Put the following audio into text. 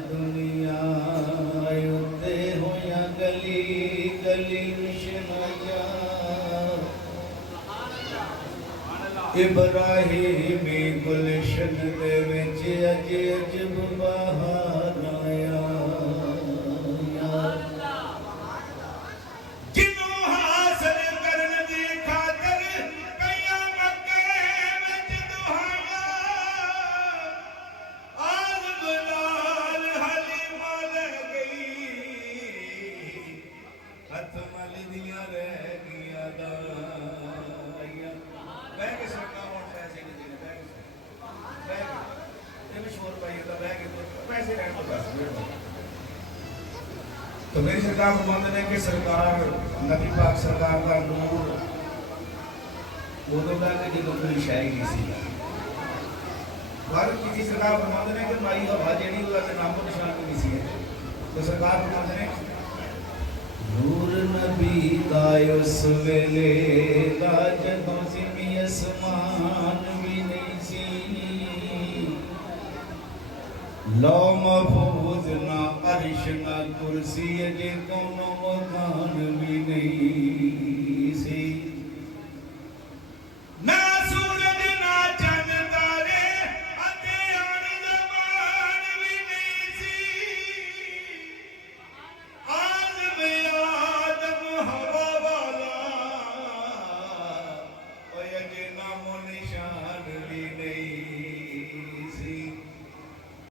दुनिया उत्ते होया गली गली निशना जा इब्राहिमी गुलशन दे विच अज अजब बहार आया तो मेरी सरकार फरमाते हैं कि सरकार नबी पाक सरकार का नूर उदों का कि जो कोई शाही नहीं सी पर किसी सरकार फरमाते हैं कि माई हवा जेड़ी उसका नामो निशान भी नहीं सी तो सरकार फरमाते हैं नूर नबी दा उस वेले दा जदों ज़मीं आसमान भी नहीं सी लो महफूज ना अर्श ना कुर्सी अजे कोनो मकान भी